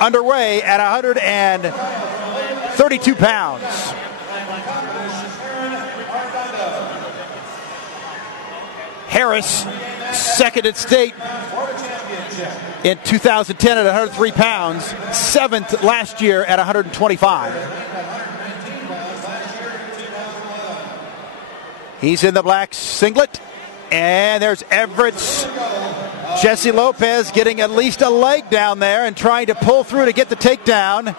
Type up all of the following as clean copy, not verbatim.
underway at 132 pounds. Harris, second at state in 2010 at 103 pounds, seventh last year at 125. He's in the black singlet, and there's Everett's Jessie Lopez getting at least a leg down there and trying to pull through to get the takedown.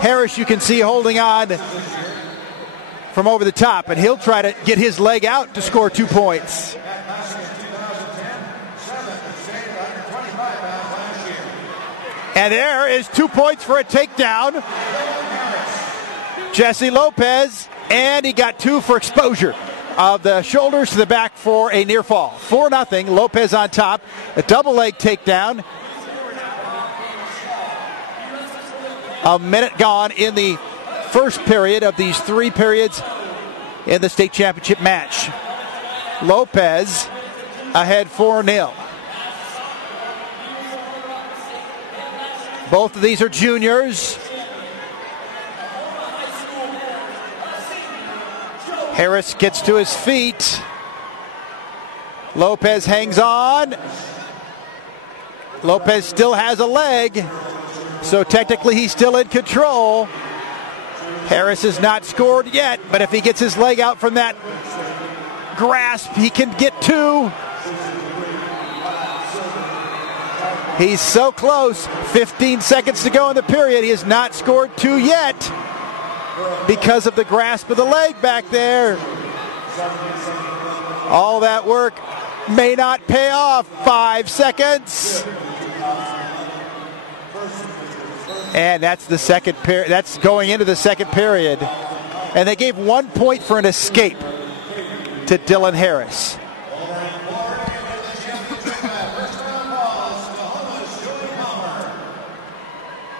Harris, you can see, holding on from over the top, and he'll try to get his leg out to score 2 points. And there is 2 points for a takedown. Jessie Lopez, and he got 2 for exposure of the shoulders to the back for a near fall. 4-0, Lopez on top. A double leg takedown. A minute gone in the first period of these 3 periods in the state championship match. Lopez ahead 4-0. Both of these are juniors. Harris gets to his feet. Lopez hangs on. Lopez still has a leg, so technically he's still in control. Harris has not scored yet, but if he gets his leg out from that grasp, he can get 2. He's so close. 15 seconds to go in the period. He has not scored 2 yet because of the grasp of the leg back there. All that work may not pay off. 5 seconds. And that's the second period. That's going into the second period. And they gave 1 point for an escape to Dillon Harris.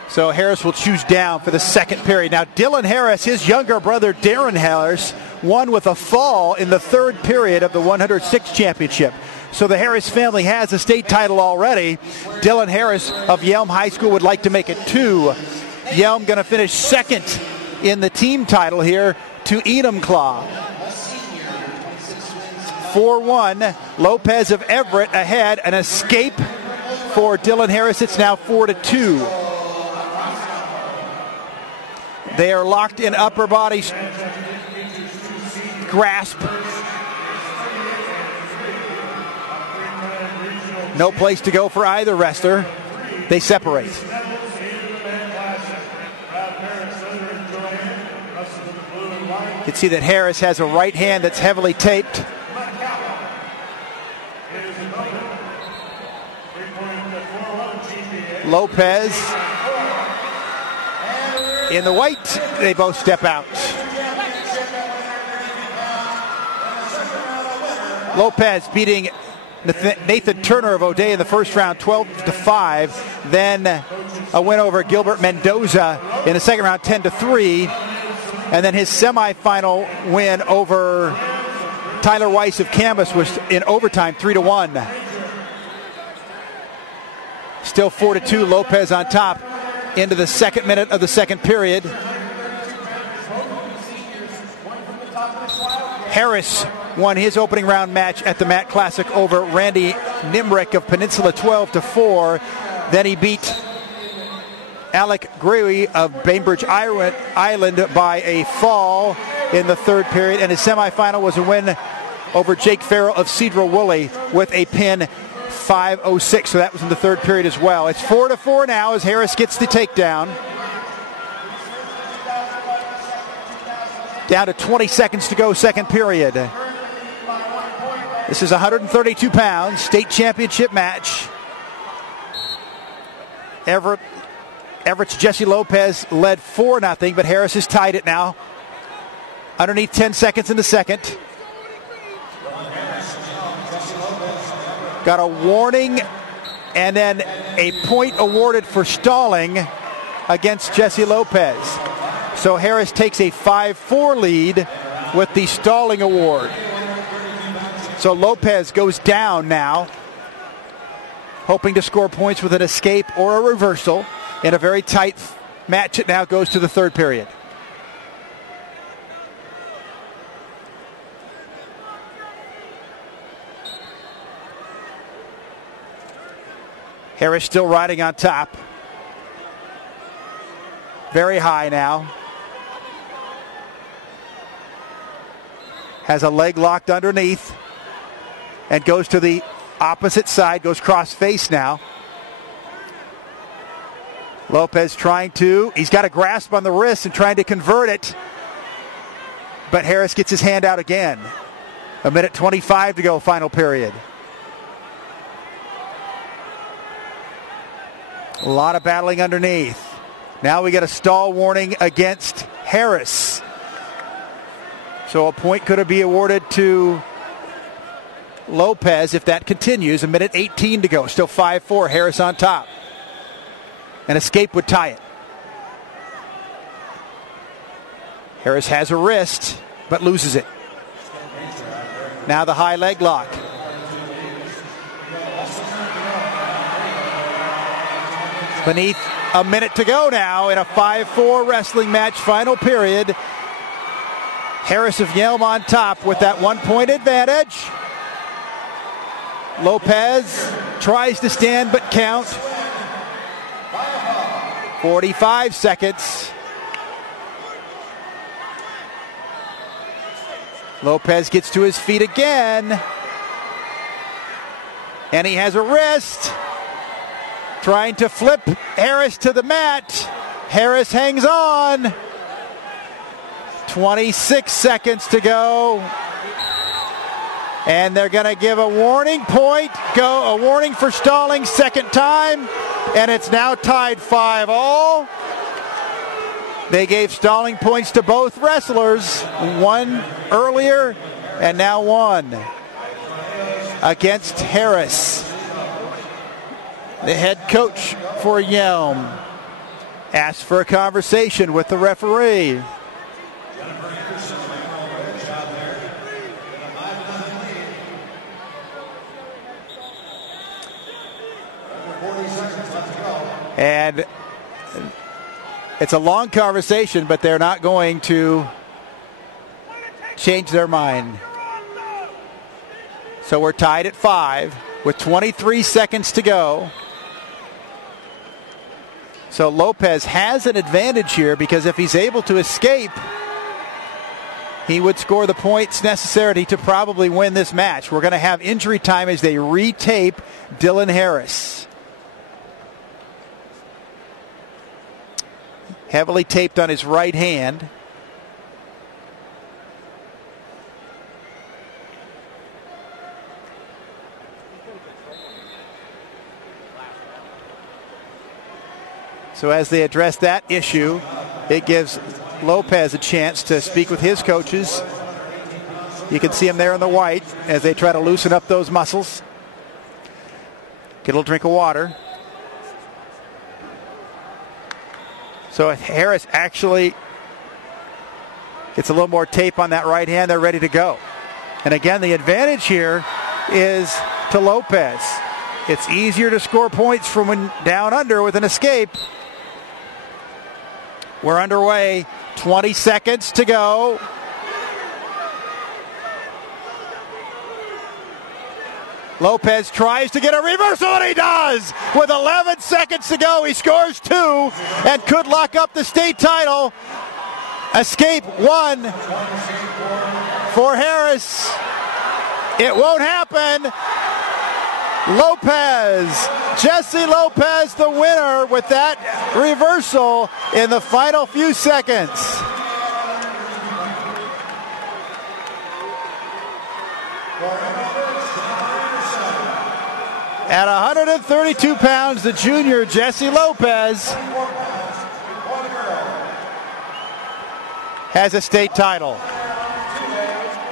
So Harris will choose down for the second period. Now Dillon Harris, his younger brother Darren Harris, won with a fall in the third period of the 106 championship. So the Harris family has a state title already. Dillon Harris of Yelm High School would like to make it 2. Yelm going to finish second in the team title here to Enumclaw. 4-1. Lopez of Everett ahead. An escape for Dillon Harris. It's now 4-2. They are locked in upper body grasp. No place to go for either wrestler. They separate. You can see that Harris has a right hand that's heavily taped. Lopez in the white, they both step out. Lopez beating Nathan Turner of O'Day in the first round 12-5. Then a win over Gilbert Mendoza in the second round 10-3. And then his semifinal win over Tyler Weiss of Camas was in overtime 3-1. Still 4-2, Lopez on top into the second minute of the second period. Harris won his opening round match at the Matt Classic over Randy Nimrick of Peninsula 12-4. Then he beat Alec Grewy of Bainbridge Island by a fall in the third period. And his semifinal was a win over Jake Farrell of Cedro Woolley with a pin 5-06. So that was in the third period as well. It's 4-4 now as Harris gets the takedown. Down to 20 seconds to go, second period. This is 132 pounds, state championship match. Everett's Jessie Lopez led 4-0, but Harris has tied it now. Underneath 10 seconds in the second. Got a warning and then a point awarded for stalling against Jessie Lopez. So Harris takes a 5-4 lead with the stalling award. So Lopez goes down now, hoping to score points with an escape or a reversal. in a very tight match. It now goes to the third period. Harris still riding on top. Very high now. Has a leg locked underneath and goes to the opposite side, goes cross face now. Lopez he's got a grasp on the wrist and trying to convert it. But Harris gets his hand out again. 1:25 to go, final period. A lot of battling underneath. Now we get a stall warning against Harris. So a point could be awarded to Lopez if that continues. 1:18 to go. Still 5-4. Harris on top. An escape would tie it. Harris has a wrist, but loses it. Now the high leg lock. Beneath a minute to go now in a 5-4 wrestling match, final period. Harris of Yelm on top with that 1 point advantage. Lopez tries to stand but count. 45 seconds. Lopez gets to his feet again. And he has a wrist. Trying to flip Harris to the mat. Harris hangs on. 26 seconds to go. And they're going to give a warning point. A warning for stalling second time. And it's now tied 5-all. They gave stalling points to both wrestlers. One earlier and now one against Harris. The head coach for Yelm asked for a conversation with the referee. And it's a long conversation, but they're not going to change their mind. So we're tied at 5 with 23 seconds to go. So Lopez has an advantage here because if he's able to escape, he would score the points necessary to probably win this match. We're going to have injury time as they retape Dillon Harris. Heavily taped on his right hand. So as they address that issue, it gives Lopez a chance to speak with his coaches. You can see him there in the white as they try to loosen up those muscles. Get a little drink of water. So Harris actually gets a little more tape on that right hand. They're ready to go. And again, the advantage here is to Lopez. It's easier to score points from when down under with an escape. We're underway. 20 seconds to go. Lopez tries to get a reversal, and he does! With 11 seconds to go, he scores 2 and could lock up the state title. Escape 1 for Harris. It won't happen. Lopez, Jessie Lopez, the winner with that reversal in the final few seconds. At 132 pounds, the junior Jessie Lopez has a state title.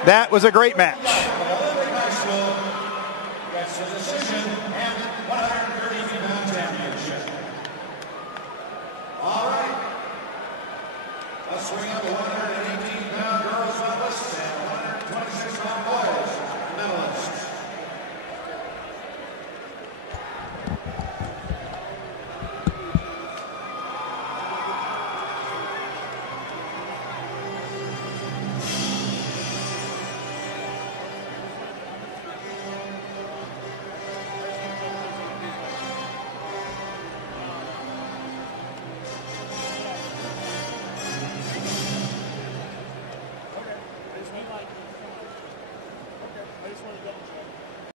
That was a great match. Swing of the 118-pound girls medalist and 126-pound boys medalist.